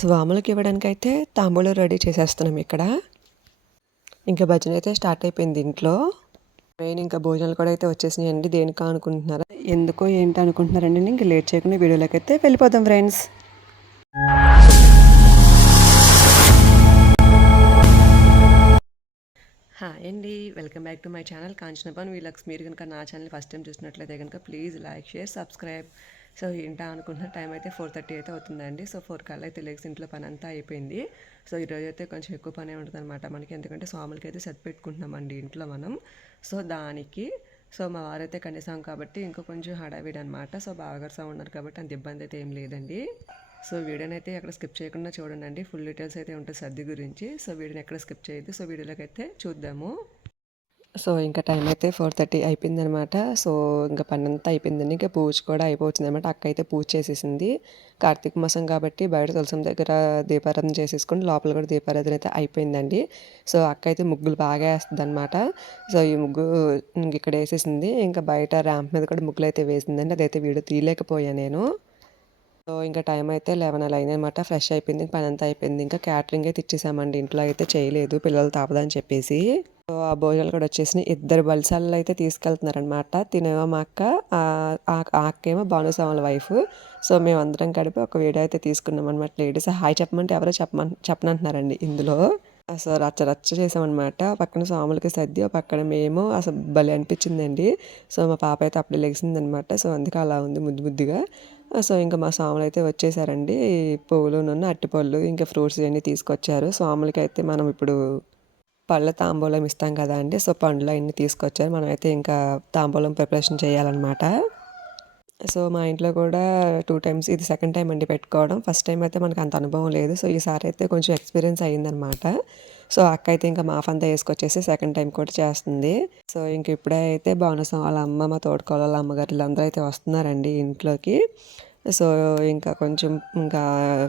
స్వాములకి ఇవ్వడానికైతే తాంబూలం రెడీ చేసేస్తున్నాం ఇక్కడ. ఇంకా భజన అయితే స్టార్ట్ అయిపోయింది ఇంట్లో. మెయిన్ ఇంకా భోజనాలు కూడా అయితే వచ్చేసినాయండి. దేనికా అనుకుంటున్నారా, ఎందుకో ఏంటి అనుకుంటున్నారండి. ఇంకా లేట్ చేయకుండా వీడియోలోకి అయితే వెళ్ళిపోదాం ఫ్రెండ్స్. హాయ్ అండి, welcome back to my channel కాంచనపన్ వీలక్స్. మీరు కనుక నా ఛానల్ ఫస్ట్ టైం చూసినట్లయితే కనుక please like, share, subscribe. So ఏంటా అనుకుంటున్న టైం అయితే 4:30 అయితే అవుతుందండి. సో 4 కల్లా అయితే లెగ్స్ ఇంట్లో పని అంతా అయిపోయింది. సో ఈరోజు అయితే కొంచెం ఎక్కువ పనే ఉంటుంది అనమాట మనకి, ఎందుకంటే స్వాములకి అయితే సర్ది పెట్టుకుంటున్నామండి ఇంట్లో మనం. సో దానికి మా వారైతే కనీసం కాబట్టి ఇంకా కొంచెం హడావిడి అనమాట. సో బావగారు సౌండ్ ఉన్నారు కాబట్టి అంత ఇబ్బంది అయితే ఏం లేదండి. సో వీడియోని అయితే ఎక్కడ స్కిప్ చేయకుండా చూడండి, ఫుల్ డీటెయిల్స్ అయితే ఉంటుంది సర్ది గురించి. సో వీడియోని ఎక్కడ స్కిప్ చేయొద్దు. సో వీడియోలోకి అయితే చూద్దాము. సో ఇంకా టైం అయితే 4:30 అయిపోయిందనమాట. సో ఇంకా పని అంతా అయిపోయిందండి. ఇంకా పూజ కూడా అయిపోతుంది అనమాట. అక్క అయితే పూజ చేసేసింది. కార్తీక మాసం కాబట్టి బయట తులసం దగ్గర దీపారాధన చేసేసుకుని లోపల కూడా దీపారాధన అయితే అయిపోయిందండి. సో అక్క అయితే ముగ్గులు బాగా వేస్తుంది అనమాట. సో ఈ ముగ్గు ఇక్కడ వేసేసింది. ఇంకా బయట ర్యాంప్ మీద కూడా ముగ్గులు అయితే వేసిందండి. అదైతే వీడియో తీయలేకపోయాను నేను. సో ఇంకా టైం అయితే 11 అలా అయిందనమాట. ఫ్రెష్ అయిపోయింది, పని అంతా అయిపోయింది. ఇంకా క్యాటరింగ్ అయితే ఇచ్చేసామండి. ఇంట్లో అయితే చేయలేదు, పిల్లలు తాపదని చెప్పేసి. సో ఆ భోజనాలు కూడా వచ్చేసి 2 బలిసాలు అయితే తీసుకెళ్తున్నారనమాట. తినేమో మా అక్క, ఆ అక్కేమో భానుస్వాముల వైఫ్. సో మేమందరం కలిపి ఒక వీడియో అయితే తీసుకున్నాం అనమాట. లేడీస్ హాయ్ చెప్పమంటే ఎవరో చెప్పనంటున్నారండి ఇందులో. అసలు రచ్చ రచ్చ చేసామన్నమాట. పక్కన స్వాములకి సర్ది, పక్కన మేము. అసలు భలే అనిపించిందండి. సో మా పాప అయితే అప్పుడే లెగిసిందనమాట. సో అందుకే అలా ఉంది ముద్దు ముద్దుగా. సో ఇంకా మా స్వాములు అయితే వచ్చేసారండి. పువ్వులు, అరటిపళ్ళు, ఇంకా ఫ్రూట్స్ ఇవన్నీ తీసుకొచ్చారు. స్వాములకి అయితే మనం ఇప్పుడు పళ్ళ తాంబూలం ఇస్తాం కదా అండి. సో పండ్లు అవన్నీ తీసుకొచ్చారు. మనమైతే ఇంకా తాంబూలం ప్రిపరేషన్ చేయాలన్నమాట. సో మా ఇంట్లో కూడా 2 టైమ్స్, ఇది సెకండ్ టైం అండి పెట్టుకోవడం. ఫస్ట్ టైం అయితే మనకు అంత అనుభవం లేదు. సో ఈసారి అయితే కొంచెం ఎక్స్పీరియన్స్ అయ్యిందనమాట. సో అక్క అయితే ఇంకా మాఫ్ అంతా వేసుకొచ్చేసి సెకండ్ టైం కూడా చేస్తుంది. సో ఇంక ఇప్పుడే అయితే భానుసం వాళ్ళ అమ్మ, మా తోడుకోళ్ళ వాళ్ళ అమ్మగారు వీళ్ళందరూ అయితే వస్తున్నారండి ఇంట్లోకి. సో ఇంకా కొంచెం ఇంకా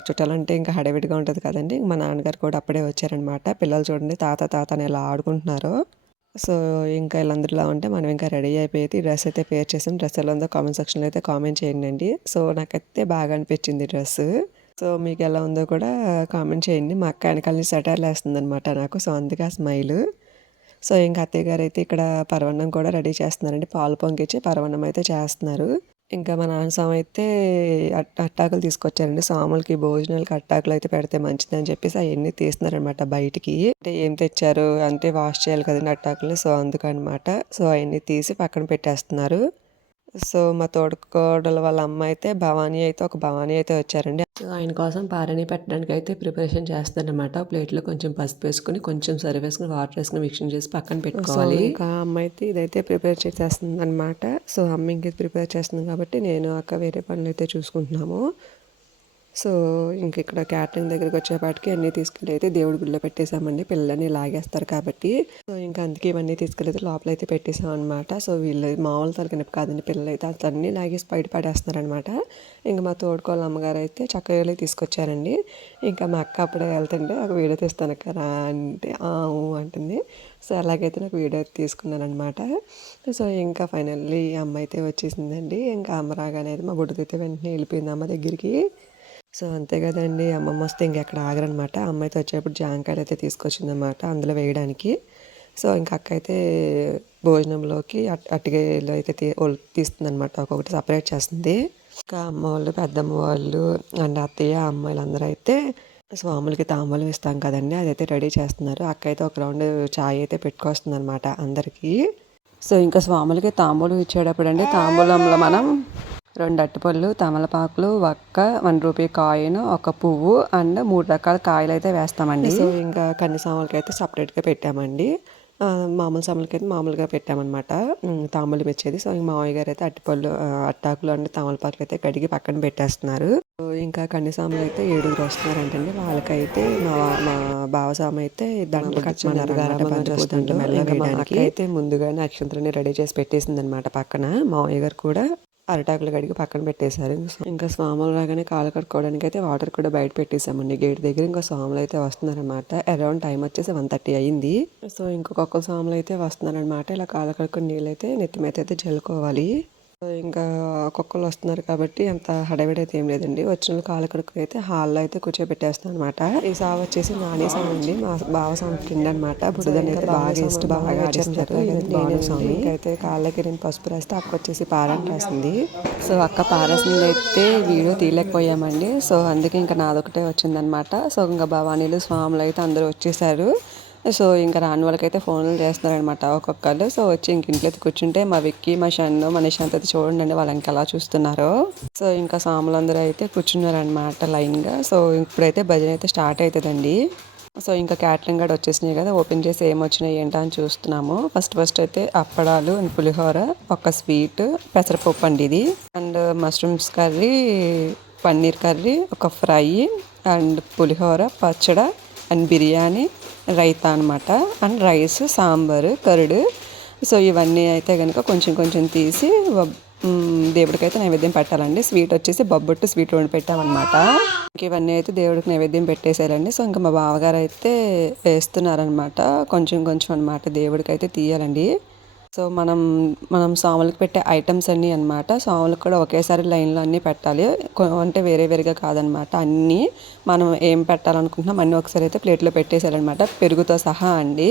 చుట్టాలంటే ఇంకా హడావిడిగా ఉంటుంది కదండి. మా నాన్నగారు కూడా అప్పుడే వచ్చారనమాట. పిల్లలు చూడండి తాత తాత అని ఎలా ఆడుకుంటున్నారు. సో ఇంకా వీళ్ళందరిలా ఉంటే మనం ఇంకా రెడీ అయిపోయి డ్రెస్ అయితే పేర్ చేసాం. డ్రెస్ ఎలా ఉందో కామెంట్ సెక్షన్లో అయితే కామెంట్ చేయండి. సో నాకైతే బాగా అనిపించింది డ్రెస్. సో మీకు ఎలా ఉందో కూడా కామెంట్ చేయండి. మా అక్క వెనకాల నుంచి సెటైర్లు వేస్తుంది అనమాట నాకు. సో అందుకే ఆ స్మైల్. సో ఇంకా అత్తయ్య గారు అయితే ఇక్కడ పరవన్నం కూడా రెడీ చేస్తున్నారండి. పాలు పొంగిచ్చి పరవన్నం అయితే చేస్తున్నారు. ఇంకా మా నాన్న స్వామి అయితే అట్టాకులు తీసుకొచ్చారండి. స్వాములకి భోజనాలకి అట్టాకులు అయితే పెడితే మంచిదని చెప్పేసి అవన్నీ తీస్తున్నారనమాట బయటికి. అంటే ఏం తెచ్చారు అంటే వాష్ చేయాలి కదండి అట్టాకులు. సో అందుకనమాట. సో అవన్నీ తీసి పక్కన పెట్టేస్తున్నారు. సో మా తోడుకోడల వాళ్ళ అమ్మ అయితే ఒక భవానీ అయితే వచ్చారండి. సో ఆయన కోసం పారణి పెట్టడానికి అయితే ప్రిపరేషన్ చేస్తారనమాట. ప్లేట్లో కొంచెం పసుపు వేసుకుని, కొంచెం సరి వేసుకుని, వాటర్ వేసుకుని మిక్సింగ్ చేసి పక్కన పెట్టుకోవాలి. ఇంకా అమ్మ అయితే ఇదైతే ప్రిపేర్ చేసేస్తుంది అనమాట. సో అమ్మ ఇంక ప్రిపేర్ చేస్తుంది కాబట్టి నేను అక్క వేరే పనులు అయితే చూసుకుంటున్నాము. సో ఇంక ఇక్కడ క్యాటరింగ్ దగ్గరికి వచ్చేపాటికి అన్నీ తీసుకెళ్ళి అయితే దేవుడి గుడిలో పెట్టేశామండి. పిల్లలని లాగేస్తారు కాబట్టి. సో ఇంకా అందుకే ఇవన్నీ తీసుకెళ్ళి లోపలైతే పెట్టేసాం అనమాట. సో వీళ్ళు మామూలు తరగనిపి కాదండి, పిల్లలు అయితే అన్నీ లాగేసి బయట పడేస్తున్నారనమాట. ఇంకా మా తోడుకోళ్ళ అమ్మగారు అయితే చక్కగా తీసుకొచ్చారండి. ఇంకా మా అక్క అప్పుడే వెళ్తుంటే ఒక వీడియో తీస్తాను అక్క రా అంటే అంటుంది. సో అలాగైతే నాకు వీడియో తీసుకున్నాను అనమాట. సో ఇంకా ఫైనల్లీ అమ్మ అయితే వచ్చేసిందండి. ఇంకా అమ్మ రాగానే మా బుడ్డదైతే వెంటనే వెళ్ళిపోయింది అమ్మ దగ్గరికి. సో అంతే కదండి, అమ్మమ్మ వస్తే ఇంకెక్కడ ఆగరనమాట. అమ్మ అయితే వచ్చేప్పుడు జాంకాయలు అయితే తీసుకొచ్చిందనమాట అందులో వేయడానికి. సో ఇంకా అక్క అయితే భోజనంలోకి అట్టిగలు అయితే తీస్తుందనమాట. ఒక్కొక్కటి సపరేట్ చేస్తుంది. ఇంకా అమ్మ వాళ్ళు, పెద్దమ్మ వాళ్ళు అండ్ అత్తయ్య, అమ్మాయిలందరూ అయితే స్వాములకి తాంబూలం ఇస్తాం కదండి, అదైతే రెడీ చేస్తున్నారు. అక్క అయితే ఒక రౌండ్ చాయ్ అయితే పెట్టుకొస్తుంది అనమాట అందరికీ. సో ఇంకా స్వాములకి తాంబూలం ఇచ్చేటప్పుడు అండి, తాంబూలంలో మనం 2 అరటిపళ్ళు, తమలపాకులు, ఒక్క 1 రూపీ కాయిన్, ఒక పువ్వు అండ్ 3 రకాల కాయలు అయితే వేస్తామండి. సో ఇంకా కన్ని సాములకి అయితే సపరేట్గా పెట్టామండి. మామూలు సాములకి అయితే మామూలుగా పెట్టామన్నమాట తాంబూలం ఇచ్చేది. సో ఇంక మామయ్య గారు అయితే అట్టాకులు అండ్ తమలపాకులు అయితే కడిగి పక్కన పెట్టేస్తున్నారు. ఇంకా కన్ని సాములు అయితే 7 వస్తున్నారంటండి. వాళ్ళకైతే మా బావసాము అయితే దండలు కట్టమన్నారు. అయితే ముందుగానే అక్షంతలని రెడీ చేసి పెట్టేసింది అనమాట పక్కన. మామయ్య గారు కూడా అరటాకులు కడిగి పక్కన పెట్టేశారు. ఇంకా స్వాములు రాగానే కాలు కడుక్కోవడానికి అయితే వాటర్ కూడా బయట పెట్టేసామండి గేట్ దగ్గర. ఇంకా స్వాములు అయితే వస్తున్నారనమాట. అరౌండ్ టైం వచ్చేసి 1:30 అయ్యింది. సో ఇంకొక స్వాములు అయితే వస్తున్నారనమాట. ఇలా కాలు కడుక్కుని నీళ్ళు అయితే నెత్తి మీద అయితే జల్లుకోవాలి. ఇంకా ఒక్కొక్కరు వస్తున్నారు కాబట్టి అంత హడావిడి అయితే ఏం లేదండి. వచ్చిన వాళ్ళు కాలకడకు అయితే హాల్లో అయితే కూర్చోబెట్టేస్తాం అనమాట. ఈ సాగు వచ్చేసి నాని సాగు అండి, మా బావ సాగు ఫ్రెండ్ అనమాట. బుడదని అయితే బాగా ఇష్టం, బాగా ఆడిస్తారు. ఇంకైతే కాళ్ళకి నేను పసుపు రాస్తే అక్క వచ్చేసి పారని రాసింది. సో అక్క పారేసింది అయితే వీడియో తీయలేకపోయామండి. సో అందుకే ఇంకా నాదొకటే వచ్చిందనమాట. సో ఇంకా భవానీలు స్వాములు అయితే అందరూ వచ్చేసారు. సో ఇంకా రాని వాళ్ళకైతే ఫోన్లు చేస్తున్నారనమాట ఒక్కొక్కరు. సో వచ్చి ఇంక ఇంట్లో కూర్చుంటే మా విక్కీ, మా షన్ను, మా నిశాంత్ అయితే చూడండి వాళ్ళు ఇంకా ఎలా చూస్తున్నారో. సో ఇంకా సాములందరూ అయితే కూర్చున్నారనమాట లైన్గా. సో ఇప్పుడైతే భజన అయితే స్టార్ట్ అవుతుందండి. సో ఇంకా క్యాటరింగ్ కూడా వచ్చేసినాయి కదా, ఓపెన్ చేసి ఏం వచ్చినాయి ఏంటో అని చూస్తున్నాము. ఫస్ట్ అయితే అప్పడాలు అండ్ పులిహోర, ఒక స్వీట్, పెసరపప్పు అండి ఇది, and mushrooms curry, paneer curry, ఒక ఫ్రై అండ్ పులిహోర, పచ్చడ అండ్ బిర్యానీ, రైతా అనమాట, అండ్ రైస్, సాంబారు, కరుడు. సో ఇవన్నీ అయితే కనుక కొంచెం కొంచెం తీసి దేవుడికైతే నైవేద్యం పెట్టాలండి. స్వీట్ వచ్చేసి బొబ్బట్టు స్వీట్ వండి పెట్టామన్నమాట. ఇంక ఇవన్నీ అయితే దేవుడికి నైవేద్యం పెట్టేసేయాలండి. సో ఇంకా మా బావగారు అయితే వేస్తున్నారనమాట కొంచెం కొంచెం అనమాట, దేవుడికి అయితే తీయాలండి. సో మనం సాములకు పెట్టే ఐటమ్స్ అన్నీ అనమాట. సాములకు కూడా ఒకేసారి లైన్లో అన్నీ పెట్టాలి, అంటే వేరే వేరేగా కాదనమాట. అన్నీ మనం ఏం పెట్టాలనుకుంటున్నాం అన్నీ ఒకసారి అయితే ప్లేట్లో పెట్టేసారనమాట, పెరుగుతో సహా అండి.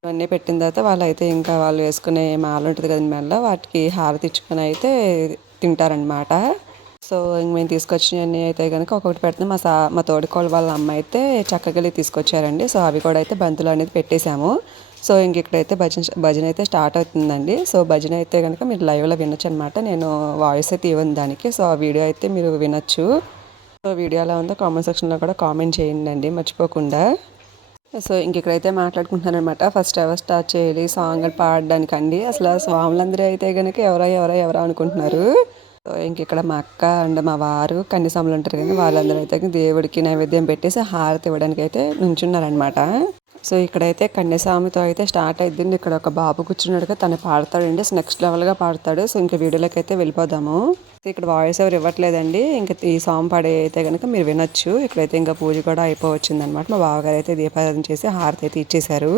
ఇవన్నీ పెట్టిన తర్వాత వాళ్ళైతే ఇంకా వాళ్ళు వేసుకునే మాల ఉంటుంది కదండి మెల్ల, వాటికి హారతి ఇచ్చుకొని అయితే తింటారనమాట. సో ఇంక మేము తీసుకొచ్చినవన్నీ అయితే కనుక ఒక్కొక్కటి పెడితే మా తోడికోళ్ళ వాళ్ళ అమ్మ అయితే చక్కగలి తీసుకొచ్చారండి. సో అవి కూడా అయితే బంతులు అనేది పెట్టేశాము. సో ఇంక ఇక్కడైతే భజన అయితే స్టార్ట్ అవుతుందండి. సో భజన అయితే కనుక మీరు లైవ్లో వినొచ్చు అనమాట. నేను వాయిస్ అయితే ఇవ్వను దానికి. సో ఆ వీడియో అయితే మీరు వినొచ్చు. సో వీడియో ఎలా ఉందో కామెంట్ సెక్షన్లో కూడా కామెంట్ చేయండి అండి మర్చిపోకుండా. సో ఇంక ఇక్కడైతే మాట్లాడుకుంటున్నారనమాట, ఫస్ట్ ఎవరు స్టార్ట్ చేయాలి సాంగ్ పాడడానికి అండి. అసలు స్వాములందరూ అయితే కనుక ఎవరో అనుకుంటున్నారు. సో ఇంక ఇక్కడ మా అక్క అండ్ మా వారు కన్యసాములు ఉంటారు కదా, వాళ్ళందరూ అయితే దేవుడికి నైవేద్యం పెట్టేసి హారతి ఇవ్వడానికి అయితే నుంచున్నారనమాట. సో ఇక్కడైతే కన్యస్వామితో అయితే స్టార్ట్ అయిద్దండి. ఇక్కడ ఒక బాబు కూర్చున్నాడుగా, తను పాడతాడండి, నెక్స్ట్ లెవెల్గా పాడతాడు. సో ఇంకా వీడియోలోకి అయితే వెళ్ళిపోదాము. సో ఇక్కడ వాయిస్ ఎవరు ఇవ్వట్లేదండి, ఇంకా ఈ సాంగ్ పాడే అయితే కనుక మీరు వినొచ్చు. ఇక్కడైతే ఇంకా పూజ కూడా అయిపోవచ్చింది అనమాట. మా బావగారు అయితే దీపారాధన చేసి హారతి అయితే ఇచ్చేశారు.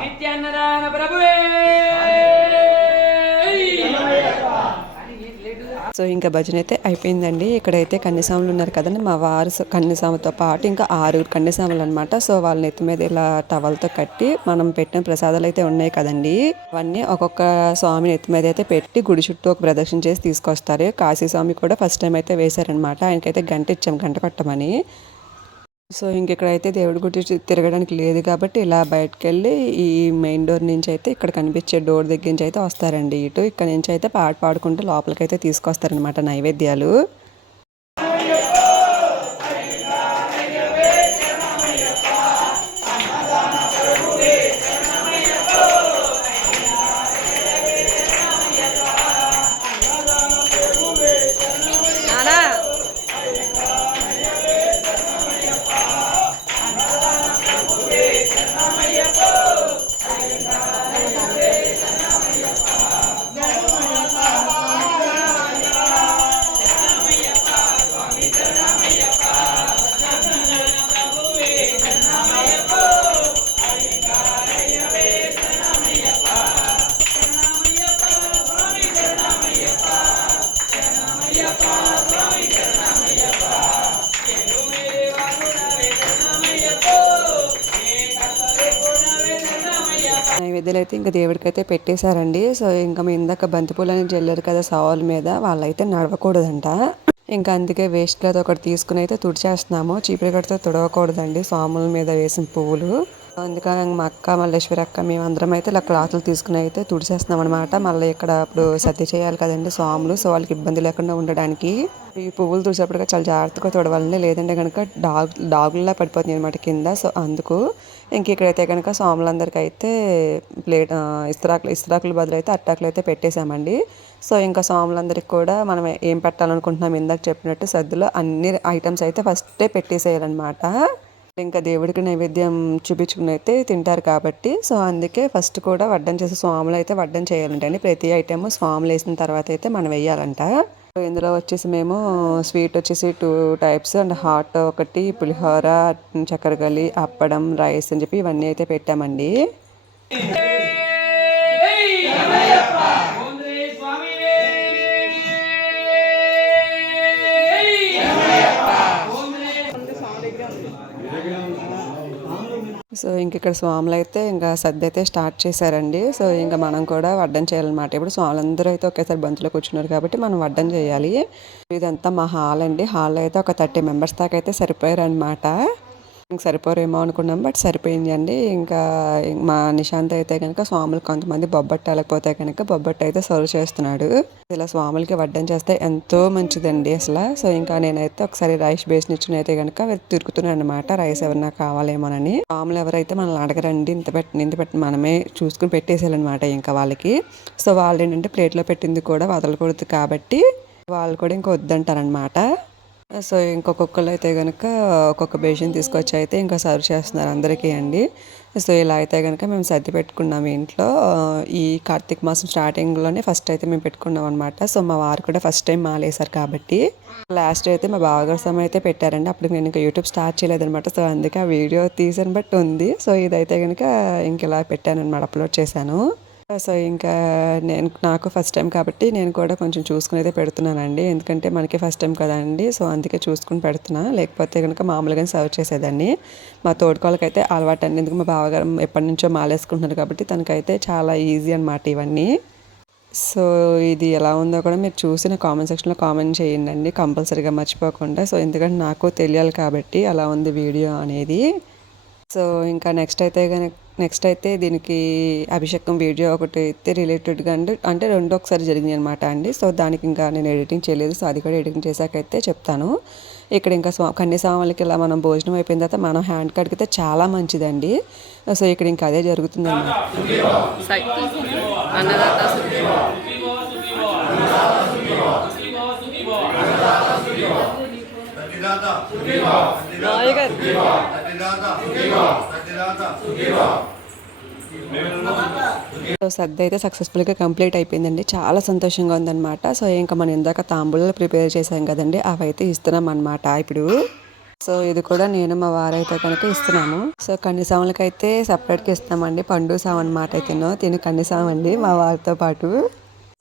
నిత్యాన్నదాన ప్రభువే. సో ఇంకా భజన అయితే అయిపోయిందండి. ఇక్కడైతే కన్యస్వాములు ఉన్నారు కదండి, మా వారు కన్యస్వామితో పాటు ఇంకా 6 కన్యస్వాములు అనమాట. సో వాళ్ళ నెత్తి మీద ఇలా టవల్తో కట్టి మనం పెట్టిన ప్రసాదాలు అయితే ఉన్నాయి కదండి, అవన్నీ ఒక్కొక్క స్వామి నెత్తి మీద అయితే పెట్టి గుడి చుట్టూ ఒక ప్రదక్షిణ చేసి తీసుకొస్తారు. కాశీ స్వామి కూడా ఫస్ట్ టైం అయితే వేశారనమాట. ఆయనకైతే గంట ఇచ్చాం, గంట కొట్టమని. సో ఇంకెక్కడైతే దేవుడి గుడి తిరగడానికి లేదు కాబట్టి ఇలా బయటకు వెళ్ళి ఈ మెయిన్ డోర్ నుంచి అయితే ఇక్కడ కనిపించే డోర్ దగ్గర నుంచి అయితే వస్తారండి ఇటు. ఇక్కడ నుంచి అయితే పాట పాడుకుంటూ లోపలికైతే తీసుకొస్తారనమాట నైవేద్యాలు. నైవేద్యాలు అయితే ఇంకా దేవుడికైతే పెట్టేశారండి. సో ఇంకా మీ ఇందాక బంతిపూలు అని జల్లారు కదా సావుల మీద, వాళ్ళైతే నడవకూడదంట. ఇంకా అందుకే వేస్ట్ క్లాత్ ఒకటి తీసుకుని అయితే తుడిచేస్తున్నాము. చీపురు కడితే తుడవకూడదండి స్వాముల మీద వేసిన పువ్వులు. అందుకని మా అక్క మల్లేశ్వరి అక్క మేమందరం అయితే ఇలా క్లాతులు తీసుకుని అయితే తుడిచేస్తున్నాం అనమాట. మళ్ళీ ఇక్కడ ఇప్పుడు సర్ది చేయాలి కదండి స్వాములు, సో వాళ్ళకి ఇబ్బంది లేకుండా ఉండడానికి ఈ పువ్వులు తుడిచేపటిగా చాలా జాగ్రత్తగా తుడవాలండి, లేదంటే కనుక డాగుల్లా పడిపోతుంది అనమాట కింద. సో అందుకు ఇంక ఇక్కడైతే కనుక స్వాములందరికీ అయితే ఇస్తరాకులు బదులు అయితే అట్టాకులు అయితే పెట్టేశామండి. సో ఇంకా స్వాములందరికీ కూడా మనం ఏం పెట్టాలనుకుంటున్నాం ఇందాక చెప్పినట్టు సద్దులో అన్ని ఐటమ్స్ అయితే ఫస్టే పెట్టేసేయాలన్నమాట. ఇంకా దేవుడికి నైవేద్యం చూపించుకుని అయితే తింటారు కాబట్టి, సో అందుకే ఫస్ట్ కూడా వడ్డం చేసే స్వాములు అయితే వడ్డం చేయాలంటండి. ప్రతి ఐటమ్ స్వాములు వేసిన తర్వాత అయితే మనం వేయాలంట. ఇందులో వచ్చేసి మేము స్వీట్ వచ్చేసి 2 టైప్స్ అండ్ హాట్ ఒకటి, పులిహోర, చక్కెరగలి, అప్పడం, రైస్ అని చెప్పి ఇవన్నీ అయితే పెట్టామండి. సో ఇంక ఇక్కడ స్వాములు అయితే ఇంకా సద్ది అయితే స్టార్ట్ చేశారండి. సో ఇంకా మనం కూడా వడ్డం చేయాలన్నమాట. ఇప్పుడు స్వాములందరూ అయితే ఒకేసారి బంతిలో కూర్చున్నారు కాబట్టి మనం వడ్డం చేయాలి. ఇదంతా మా హాల్ అండి. హాల్లో అయితే ఒక 30 మెంబర్స్ దాకా అయితే సరిపోయారు అనమాట. ఇంక సరిపోరేమో అనుకున్నాం, బట్ సరిపోయింది అండి. ఇంకా మా నిశాంత్ అయితే కనుక స్వాములు కొంతమంది బొబ్బట్టు వెళ్ళకపోతే కనుక బొబ్బట్టు అయితే సర్వ్ చేస్తున్నాడు. ఇలా స్వాములకి వడ్డం చేస్తే ఎంతో మంచిదండి అసలు. సో ఇంకా నేనైతే ఒకసారి రైస్ బేస్ని ఇచ్చిన అయితే కనుక తిరుగుతున్నాను అనమాట, రైస్ ఎవరన్నా కావాలేమోనని. స్వాములు ఎవరైతే మనల్ని అడగరండి, ఇంత పెట్టిన మనమే చూసుకుని పెట్టేసేయాలన్నమాట ఇంకా వాళ్ళకి. సో వాళ్ళు ఏంటంటే ప్లేట్లో పెట్టింది కూడా వదలకూడదు కాబట్టి వాళ్ళు కూడా ఇంకా వద్దంటారనమాట. సో ఇంకొకళ్ళు అయితే కనుక ఒక్కొక్క బేషన్ తీసుకొచ్చి అయితే ఇంకా సర్వ్ చేస్తున్నారు అందరికీ అండి. సో ఇలా అయితే కనుక మేము సర్ది పెట్టుకున్నాము ఇంట్లో. ఈ కార్తీక మాసం స్టార్టింగ్లోనే ఫస్ట్ అయితే మేము పెట్టుకున్నాం అనమాట. సో మా వారు కూడా ఫస్ట్ టైం మాలేశారు కాబట్టి లాస్ట్ అయితే మా బావగారు సమయం అయితే పెట్టారండి. అప్పుడు నేను ఇంకా యూట్యూబ్ స్టార్ట్ చేయలేదనమాట. సో అందుకే ఆ వీడియో తీసాను బట్టి ఉంది. సో ఇదైతే కనుక ఇంక ఇలా పెట్టాను అనమాట, అప్లోడ్ చేశాను. సో ఇంకా నాకు ఫస్ట్ టైం కాబట్టి నేను కూడా కొంచెం చూసుకుని అయితే పెడుతున్నానండి. ఎందుకంటే మనకి ఫస్ట్ టైం కదండి. సో అందుకే చూసుకుని పెడుతున్నా. లేకపోతే కనుక మామూలుగానే సర్వ్ చేసేదాన్ని. మా తోడుకోళ్ళకైతే అలవాటు అండి. ఎందుకు మా బావగారు ఎప్పటి నుంచో మాలేసుకుంటున్నారు కాబట్టి తనకైతే చాలా ఈజీ అనమాట ఇవన్నీ. సో ఇది ఎలా ఉందో కూడా మీరు చూసిన కామెంట్ సెక్షన్లో కామెంట్ చేయండి కంపల్సరీగా మర్చిపోకుండా. సో ఎందుకంటే నాకు తెలియాలి కాబట్టి అలా ఉంది వీడియో అనేది. సో ఇంకా నెక్స్ట్ అయితే దీనికి అభిషేకం వీడియో ఒకటి అయితే రిలేటెడ్గా అంటే రెండు ఒకసారి జరిగింది అనమాట అండి. సో దానికి ఇంకా నేను ఎడిటింగ్ చేయలేదు. సో అది కూడా ఎడిటింగ్ చేశాకైతే చెప్తాను. ఇక్కడ ఇంకా కన్యాస్వాములకి ఇలా మనం భోజనం అయిపోయిన తర్వాత మనం హ్యాండ్ కడిగితే చాలా మంచిదండి. సో ఇక్కడ ఇంకా అదే జరుగుతుంది సో సద్ది అయితే సక్సెస్ఫుల్గా కంప్లీట్ అయిపోయిందండి. చాలా సంతోషంగా ఉందన్నమాట. సో ఇంకా మనం ఇందాక తాంబూలాలు ప్రిపేర్ చేసాం కదండి, అవైతే ఇస్తున్నాం అనమాట ఇప్పుడు. సో ఇది కూడా నేను మా వారైతే కనుక ఇస్తున్నాము. సో కన్నిసాములకి అయితే సపరేట్గా ఇస్తామండి. పండు సాము అనమాట తిని కన్నిసాము అండి మా వారితో పాటు.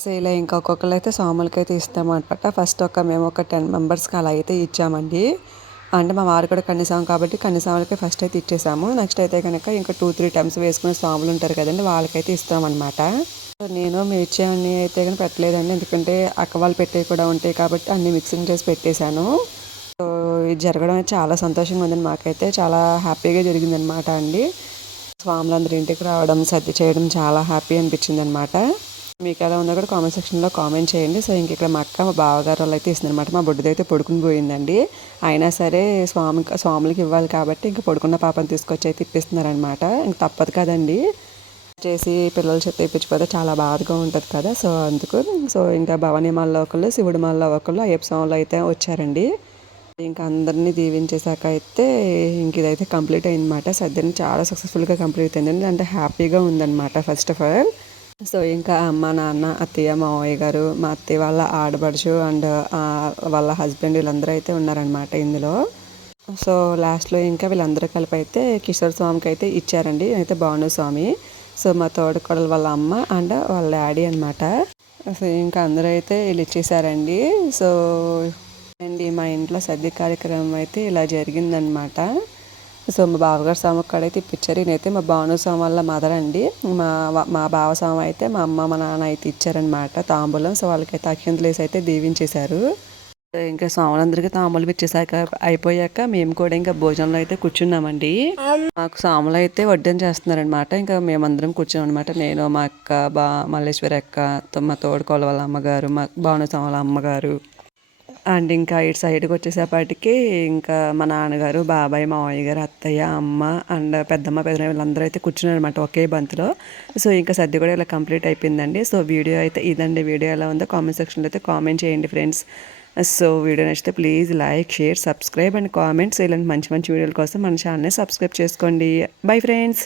సో ఇలా ఇంకా ఒక్కొక్కరు అయితే సాములకి అయితే ఇస్తామన్నమాట. ఫస్ట్ మేము ఒక 10 మెంబర్స్కి అలా అయితే ఇచ్చామండి. అంటే మా వారు కూడా కన్నిసాము కాబట్టి కన్నిసాములకి ఫస్ట్ అయితే ఇచ్చేసాము. నెక్స్ట్ అయితే కనుక ఇంకా 2-3 టైమ్స్ వేసుకునే స్వాములు ఉంటారు కదండి, వాళ్ళకైతే ఇస్తామన్నమాట. సో నేను మేము ఇచ్చేవన్నీ అయితే కానీ పెట్టలేదండి. ఎందుకంటే అక్క వాళ్ళు పెట్టేవి కూడా ఉంటాయి కాబట్టి అన్ని మిక్సింగ్ చేసి పెట్టేశాను. సో ఇది జరగడం చాలా సంతోషంగా ఉందండి. మాకైతే చాలా హ్యాపీగా జరిగిందనమాట అండి. స్వాములందరూ ఇంటికి రావడం, సర్ది చేయడం చాలా హ్యాపీ అనిపించింది అనమాట. మీకు ఎలా ఉందో కూడా కామెంట్ సెక్షన్లో కామెంట్ చేయండి. సో ఇంక ఇక్కడ మా అక్క మా బావగారు వాళ్ళు అయితే ఇస్తుందన్నమాట. మా బొడ్డుది అయితే పడుకుని పోయిందండి. అయినా సరే స్వాములకి ఇవ్వాలి కాబట్టి ఇంక పడుకున్న పాపని తీసుకొచ్చి అయితే ఇప్పిస్తున్నారనమాట. ఇంక తప్పదు కదండి, చేసి పిల్లల చేత ఇప్పించిపోతే చాలా బాధగా ఉంటుంది కదా. సో అందుకు సో ఇంకా భవానీ మాల్లో ఒకళ్ళు, శివుడి మాల్లో ఒకళ్ళు, అయ్యప్ప స్వాములు అయితే వచ్చారండి. ఇంకా అందరినీ దీవించేశాక అయితే ఇంక ఇదైతే కంప్లీట్ అయిందన్నమాట. సద్యని చాలా సక్సెస్ఫుల్గా కంప్లీట్ అయిందండి. అంటే హ్యాపీగా ఉందన్నమాట ఫస్ట్ ఆఫ్ ఆల్. సో ఇంకా అమ్మ, నాన్న, అత్తయ్య, మావయ్య గారు, మా అత్తయ్య వాళ్ళ ఆడపడుచు అండ్ వాళ్ళ హస్బెండ్ వీళ్ళందరూ అయితే ఉన్నారనమాట ఇందులో. సో లాస్ట్లో ఇంకా వీళ్ళందరూ కలిపి అయితే కిషోర్ స్వామికి అయితే ఇచ్చారండి. అయితే భానుస్వామి. సో మా తోడుకోడలు వాళ్ళ అమ్మ అండ్ వాళ్ళ డాడీ అనమాట. సో ఇంకా అందరూ అయితే వీళ్ళు ఇచ్చేసారండి. సో అండి మా ఇంట్లో సద్య కార్యక్రమం అయితే ఇలా జరిగిందనమాట. సో మా బావగారు స్వామి అయితే ఇప్పించారు. నేనైతే మా భానుస్వామి వాళ్ళ మదర్ అండి. మా బావ స్వామి అయితే మా అమ్మ మా నాన్న అయితే ఇచ్చారనమాట తాంబూలం. సో వాళ్ళకైతే అక్షంతలు వేసి అయితే దీవించేశారు. ఇంకా స్వాములందరికీ తాంబూలం ఇచ్చేసాక అయిపోయాక మేము కూడా ఇంకా భోజనంలో అయితే కూర్చున్నామండి. మాకు స్వాములు అయితే వడ్డం చేస్తున్నారనమాట. ఇంకా మేమందరం కూర్చున్నాం అనమాట. నేను, మా అక్క, మల్లేశ్వరి అక్క, మా తోడుకోళ్ళ వాళ్ళ అమ్మగారు, మా భానుస్వామి వాళ్ళ అమ్మగారు అండ్ ఇంకా ఇటు సైడ్కి వచ్చేసేపటికి ఇంకా మా నాన్నగారు, బాబాయ్, మావయ్య గారు, అత్తయ్య, అమ్మ అండ్ పెద్దమ్మ, పెద్దమ్మ వీళ్ళందరూ అయితే కూర్చున్నారు అనమాట ఒకే బంతిలో. సో ఇంకా సర్ది కూడా ఇలా కంప్లీట్ అయిపోయిందండి. సో వీడియో అయితే ఇదండి. వీడియో ఎలా ఉందో కామెంట్ సెక్షన్లో అయితే కామెంట్ చేయండి ఫ్రెండ్స్. సో వీడియో నచ్చితే please like, share, subscribe and comments. ఇలాంటి మంచి మంచి వీడియోల కోసం మన ఛానల్ని సబ్స్క్రైబ్ చేసుకోండి. Bye friends.